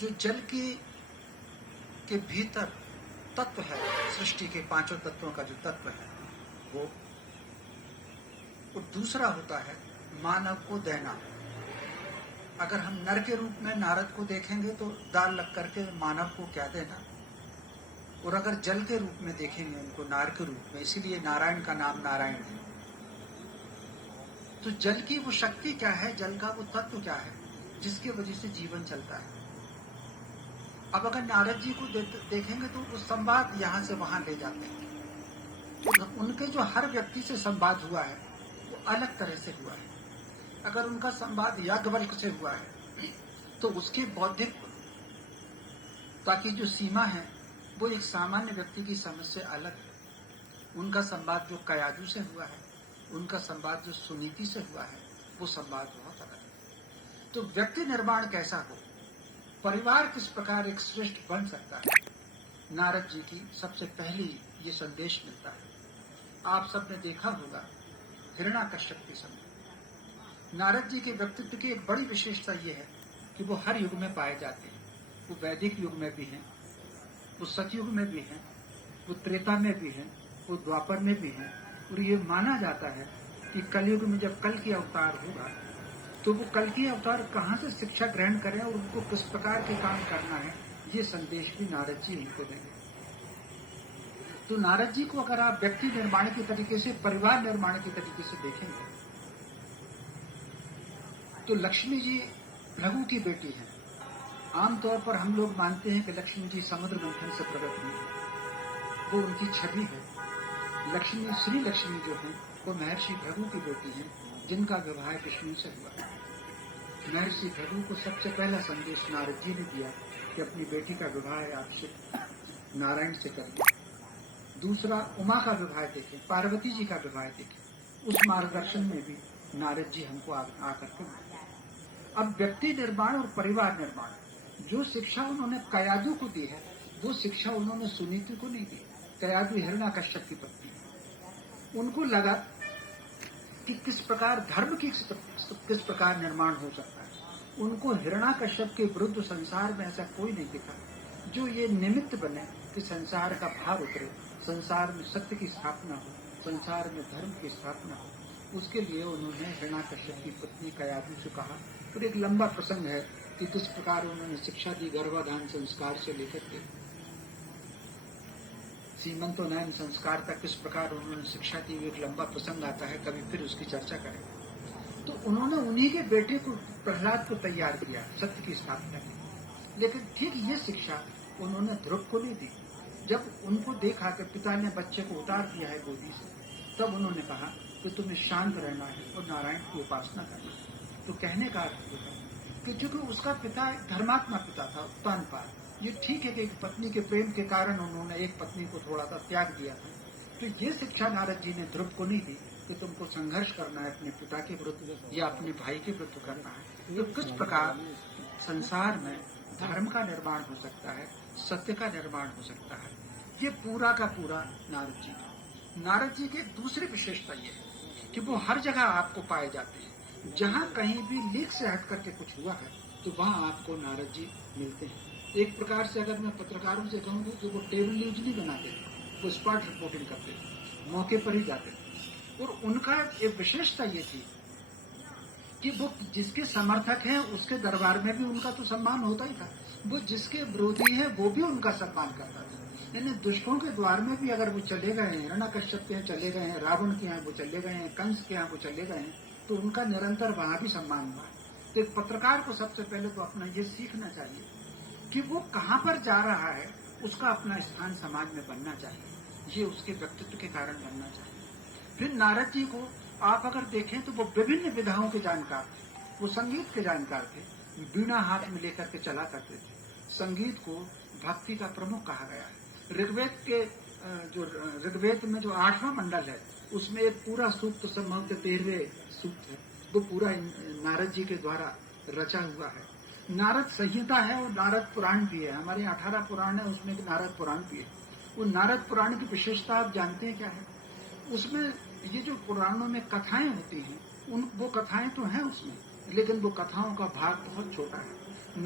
जो जल के भीतर तत्व है, सृष्टि के पांचों तत्वों का जो तत्व है वो, और दूसरा होता है मानव को देना। अगर हम नर के रूप में नारद को देखेंगे तो दाल लग करके मानव को क्या देना, और अगर जल के रूप में देखेंगे उनको नार के रूप में, इसीलिए नारायण का नाम नारायण है। तो जल की वो शक्ति क्या है, जल का वो तत्व क्या है जिसकी वजह से जीवन चलता है। अब अगर नारद जी को देखेंगे तो वो संवाद यहां से वहां ले जाते हैं। तो उनके जो हर व्यक्ति से संवाद हुआ है वो अलग तरह से हुआ है। अगर उनका संवाद याज्ञवल्क्य से हुआ है तो उसकी बौद्धिक ताकि जो सीमा है वो एक सामान्य व्यक्ति की समझ से अलग है। उनका संवाद जो कयादू से हुआ है, उनका संवाद जो सुनीति से हुआ है, वो संवाद बहुत अलग है। तो व्यक्ति निर्माण कैसा हो, परिवार किस प्रकार एक श्रेष्ठ बन सकता है, नारद जी की सबसे पहली ये संदेश मिलता है। आप सबने देखा होगा हिरण्याकश्यप के समय नारद जी के व्यक्तित्व की एक बड़ी विशेषता यह है कि वो हर युग में पाए जाते हैं। वो वैदिक युग में भी हैं, वो सतयुग में भी हैं, वो त्रेता में भी हैं, वो द्वापर में भी हैं। और ये माना जाता है कि कलयुग में जब कल की अवतार होगा तो वो कल की अवतार कहाँ से शिक्षा ग्रहण करें और उनको किस प्रकार के काम करना है, ये संदेश भी नारद जी इनको देंगे। तो नारद जी को अगर आप व्यक्ति निर्माण के तरीके से, परिवार निर्माण के तरीके से देखेंगे तो लक्ष्मी जी भृगु की बेटी है। आमतौर पर हम लोग मानते हैं कि लक्ष्मी जी समुद्र मंथन से प्रकट हुई है, वो उनकी छवि है। लक्ष्मी, श्री लक्ष्मी जो है वो महर्षि भृगु की बेटी है, जिनका विवाह विष्णु से हुआ। महर्षि भृगु को सबसे पहला संदेश नारद जी ने दिया कि अपनी बेटी का विवाह आपसे नारायण से करिए। दूसरा, उमा का विवाह देखें, पार्वती जी का विवाह देखें, उस मार्गदर्शन में भी नारद जी हमको आकर के। अब व्यक्ति निर्माण और परिवार निर्माण, जो शिक्षा उन्होंने कयादू को दी है वो शिक्षा उन्होंने सुनीति को नहीं दी। कयादू हिरण्याकश्यप की पत्नी, उनको लगा कि किस प्रकार धर्म की किस प्रकार निर्माण हो सकता है। उनको हिरण्याकश्यप के विरुद्ध संसार में ऐसा कोई नहीं दिखा जो ये निमित्त बने कि संसार का भार उतरे, संसार में सत्य की स्थापना हो, संसार में धर्म की स्थापना हो। उसके लिए उन्होंने हिरण्याकश्यप की पत्नी कयादू से कहा। और एक लंबा प्रसंग है कि किस प्रकार उन्होंने शिक्षा दी, गर्भाधान संस्कार से लेकर के सीमंतोनयन संस्कार तक किस प्रकार उन्होंने शिक्षा दी। एक लंबा प्रसंग आता है, कभी फिर उसकी चर्चा करें। तो उन्होंने उन्हीं के बेटे को, प्रहलाद को तैयार किया सत्य की स्थापना की। लेकिन ठीक ये शिक्षा उन्होंने ध्रुव को नहीं दी। जब उनको देखा कि पिता ने बच्चे को उतार दिया है गोदी से, तब उन्होंने कहा कि तुम्हें शांत रहना है और नारायण की उपासना करना है। तो कहने का अर्थ होता है कि चूंकि उसका पिता एक धर्मात्मा पिता था, उत्तानपाद, ये ठीक है कि एक पत्नी के प्रेम के कारण उन्होंने एक पत्नी को थोड़ा सा त्याग दिया था। तो ये शिक्षा नारद जी ने ध्रुव को नहीं दी कि तुमको संघर्ष करना है अपने पिता के विरुद्ध या अपने भाई के विरुद्ध करना है। तो किस प्रकार संसार में धर्म का निर्माण हो सकता है, सत्य का निर्माण हो सकता है, ये पूरा का पूरा नारद जी का। नारद जी की एक दूसरी विशेषता ये है कि वो हर जगह आपको पाए जाते हैं। जहाँ कहीं भी लीक से हट करके कुछ हुआ है तो वहाँ आपको नारद जी मिलते हैं। एक प्रकार से अगर मैं पत्रकारों से कहूँ तो वो टेबल न्यूज नहीं बनाते, वो स्पॉट रिपोर्टिंग करते, मौके पर ही जाते। और उनका एक विशेषता ये थी कि वो जिसके समर्थक हैं उसके दरबार में भी उनका तो सम्मान होता ही था, वो जिसके विरोधी है वो भी उनका सम्मान करता था। यानी दुष्टों के द्वार में भी अगर वो चले गए हैं, हिरण्याकश्यप के यहाँ चले गए हैं, रावण के यहाँ वो चले गए हैं, कंस के यहाँ वो चले गए हैं, तो उनका निरंतर वहां भी सम्मान हुआ। तो एक पत्रकार को सबसे पहले तो अपना ये सीखना चाहिए कि वो कहाँ पर जा रहा है, उसका अपना स्थान समाज में बनना चाहिए। ये उसके व्यक्तित्व के कारण बनना चाहिए। फिर नारद जी को आप अगर देखें तो वो विभिन्न विधाओं के जानकार, वो संगीत के जानकार थे, बीणा हाथ में लेकर के चला करते थे। संगीत को भक्ति का प्रमुख कहा गया है। ऋग्वेद के ऋग्वेद में जो 8वां मंडल है उसमें एक पूरा सूक्त समूह के 13वें सूक्त है, वो पूरा नारद जी के द्वारा रचा हुआ है। नारद संहिता है और नारद पुराण भी है। हमारे यहाँ 18 पुराण है, उसमें नारद पुराण भी है। वो नारद पुराण की विशेषता आप जानते हैं क्या है? उसमें ये जो पुराणों में कथाएं होती हैं, वो कथाएं तो हैं उसमें, लेकिन वो कथाओं का भाग बहुत छोटा है।